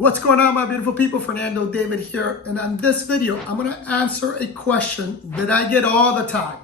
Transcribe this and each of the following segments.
What's going on, my beautiful people? Fernando David here, and on this video I'm going to answer a question that I get all the time.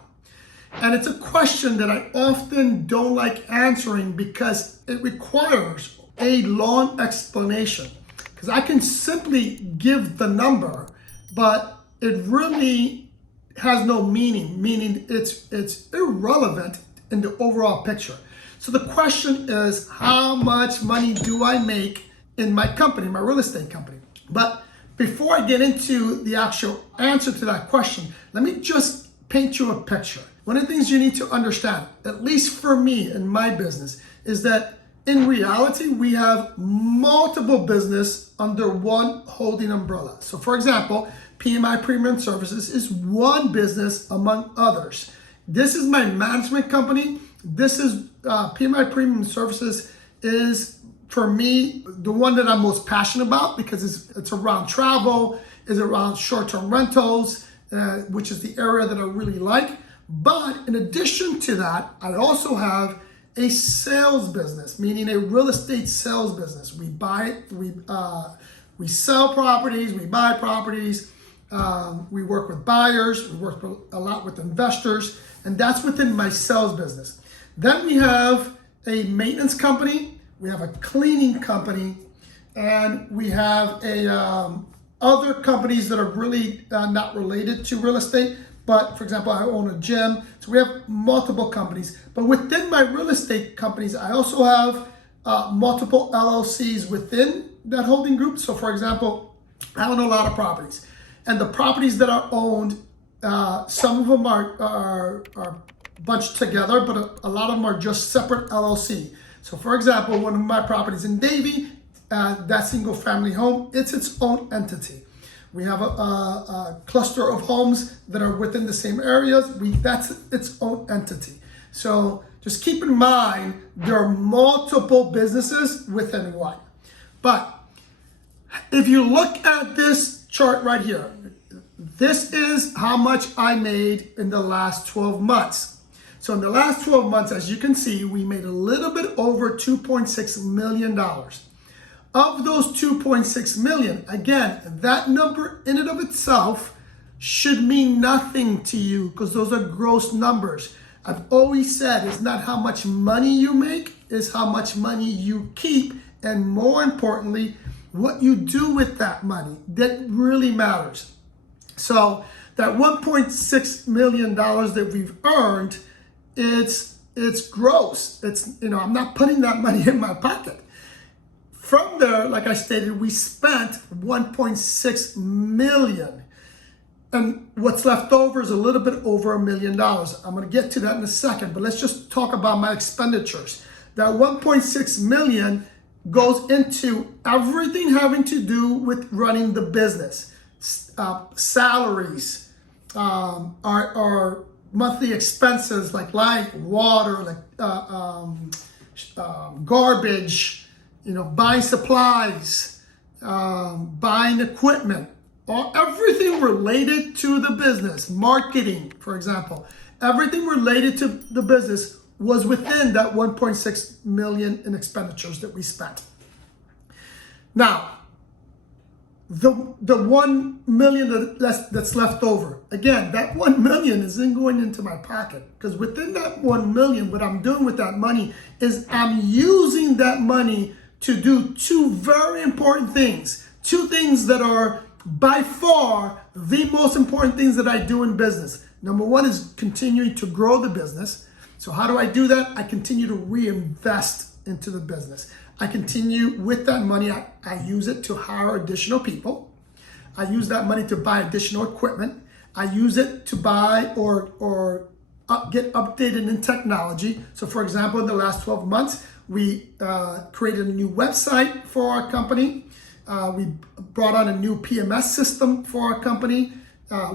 And it's a question that I often don't like answering because it requires a long explanation. Because I can simply give the number, but it really has no meaning, meaning it's irrelevant in the overall picture. So the question is, how much money do I make in my company, my real estate company? But before I get into the actual answer to that question, let me just paint you a picture. One of the things you need to understand, at least for me in my business, is that in reality, we have multiple business under one holding umbrella. So for example, PMI Premium Services is one business among others. This is my management company. This is PMI Premium Services is, for me, the one that I'm most passionate about because it's around travel, it's around short-term rentals, which is the area that I really like. But in addition to that, I also have a sales business, meaning a real estate sales business. We sell properties, we buy properties, we work with buyers, we work a lot with investors, and that's within my sales business. Then we have a maintenance company, we have a cleaning company, and we have other companies that are really not related to real estate. But for example, I own a gym. So we have multiple companies. But within my real estate companies, I also have multiple LLCs within that holding group. So for example, I own a lot of properties. And the properties that are owned, some of them are bunched together, but a lot of them are just separate LLC. So for example, one of my properties in Davie, that single family home, it's its own entity. We have a cluster of homes that are within the same areas. That's its own entity. So just keep in mind, there are multiple businesses within one. But if you look at this chart right here, this is how much I made in the last 12 months. So in the last 12 months, as you can see, we made a little bit over $2.6 million. Of those 2.6 million, again, that number in and of itself should mean nothing to you because those are gross numbers. I've always said it's not how much money you make, it's how much money you keep, and more importantly, what you do with that money. That really matters. So that $1.6 million that we've earned, it's gross. I'm not putting that money in my pocket. From there, like I stated, we spent $1.6 million. And what's left over is a little bit over $1 million. I'm going to get to that in a second, but let's just talk about my expenditures. That $1.6 million goes into everything having to do with running the business. Salaries, our monthly expenses like light, water, garbage, buying supplies, buying equipment, everything related to the business, marketing, for example, everything related to the business was within that 1.6 million in expenditures that we spent. Now, the 1 million that's left over, again, that 1 million isn't going into my pocket because within that 1 million, what I'm doing with that money is I'm using that money to do two very important things. Two things that are by far the most important things that I do in business. Number one is continuing to grow the business. So how do I do that? I continue to reinvest into the business. I continue with that money. I use it to hire additional people. I use that money to buy additional equipment. I use it to buy or get updated in technology. So for example, in the last 12 months, we created a new website for our company. We brought on a new PMS system for our company.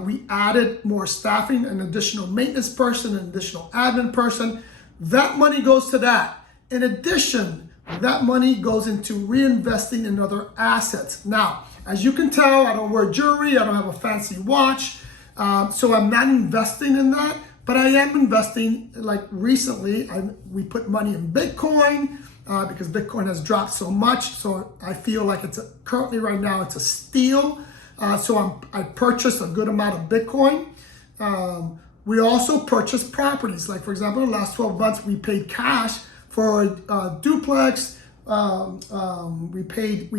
We added more staffing, an additional maintenance person, an additional admin person. That money goes to that. In addition, that money goes into reinvesting in other assets. Now, as you can tell, I don't wear jewelry. I don't have a fancy watch. So I'm not investing in that. But I am investing, like recently, we put money in Bitcoin. because Bitcoin has dropped so much. So I feel like currently right now it's a steal. So I purchased a good amount of Bitcoin. We also purchased properties. Like for example, in the last 12 months, we paid cash for a duplex. We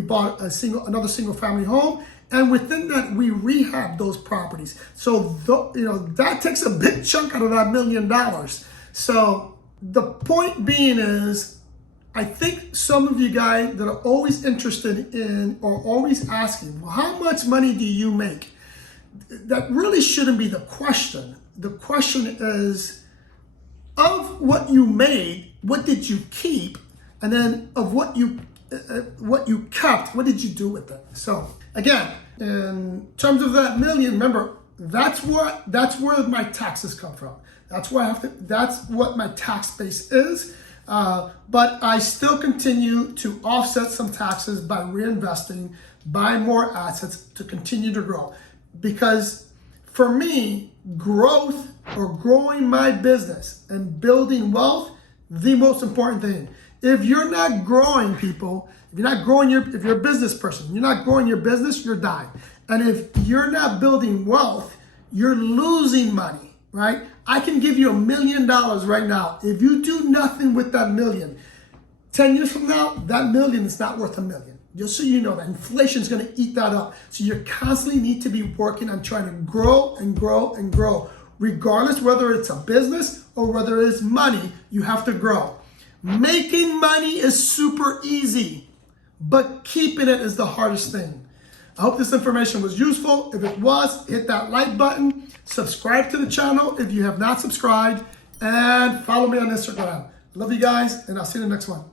bought another single family home. And within that, we rehab those properties. So, that takes a big chunk out of that $1 million. So the point being is, I think some of you guys that are always interested in or always asking, well, how much money do you make? That really shouldn't be the question. The question is, of what you made, what did you keep? And then of what you kept, what did you do with it? So again, in terms of that million, remember, that's where my taxes come from. That's what my tax base is. But I still continue to offset some taxes by reinvesting, buying more assets to continue to grow. Because for me, growth or growing my business and building wealth, the most important thing. If you're not growing, people, if you're a business person, you're not growing your business, you're dying. And if you're not building wealth, you're losing money, right? I can give you $1 million right now. If you do nothing with that million, 10 years from now, that million is not worth $1 million. Just so you know that inflation is going to eat that up. So you constantly need to be working on trying to grow and grow and grow. Regardless whether it's a business or whether it's money, you have to grow. Making money is super easy, but keeping it is the hardest thing. I hope this information was useful. If it was, hit that like button, subscribe to the channel if you have not subscribed, and follow me on Instagram. Love you guys, and I'll see you in the next one.